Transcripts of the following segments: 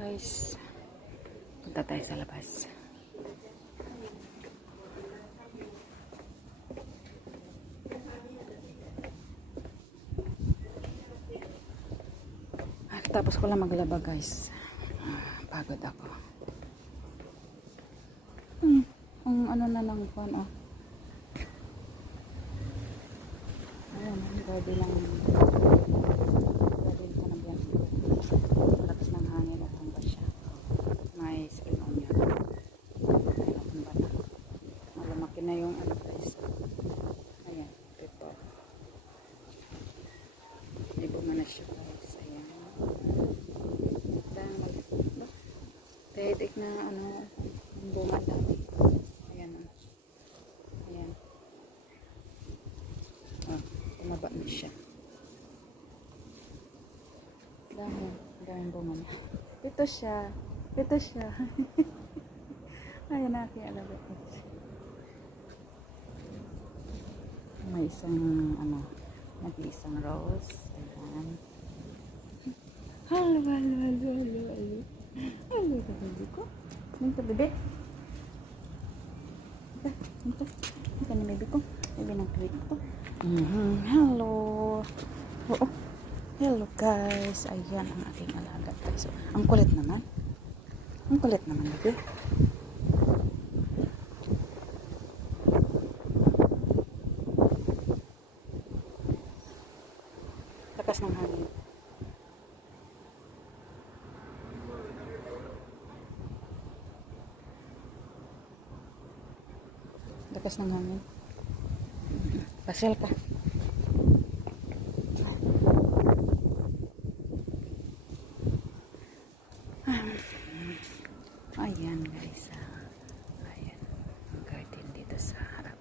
Guys, punta tayo sa labas. Tapos ko lang maglaba, guys. Pagod ako. Ang ano na lang po, oh. Ayan, pwede lang. Pwede ko na yan. Lakas ng hangin at hangga siya. May spring onion. Ayan, ba na. Malumaki na yung ano, guys. Ayan, ito. Libo mo na siya, guys. Ayan. Pwede na ano, bunga dami. Ayan. Ayan. Oh, tumaba na siya. Dami bunga na. Ito siya. Ito siya. Ayan na, kaya alabot. May isang ano, nag-iisang rose. Ayan. Halo. Halo ka, baby ko. Minto, bebe. Minto. Ito na, baby ko. Baby ng tweet ko. Hello. Oo. Hello, guys. Ayan ang aking alaga, guys. So, ang kulit naman. Ang kulit naman, bebe. Lakas ng hangin. Lakas ng hangin. Pasyal ka. Ayan, guys. Ayan. Ang garden dito sa harap.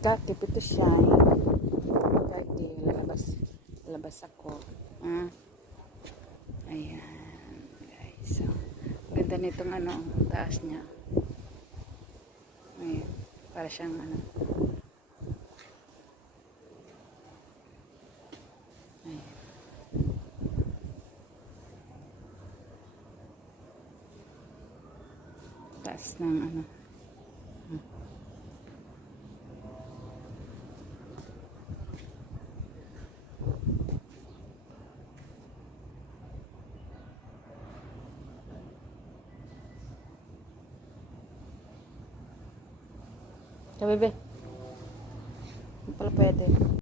Keep it to shine. Garden. Labas ako. Ayan, guys. So, ganda nitong ano, taas niya. Ayan, para siyang ano. Ayan. Taas ng ano. Bebe. Hindi pala pwede.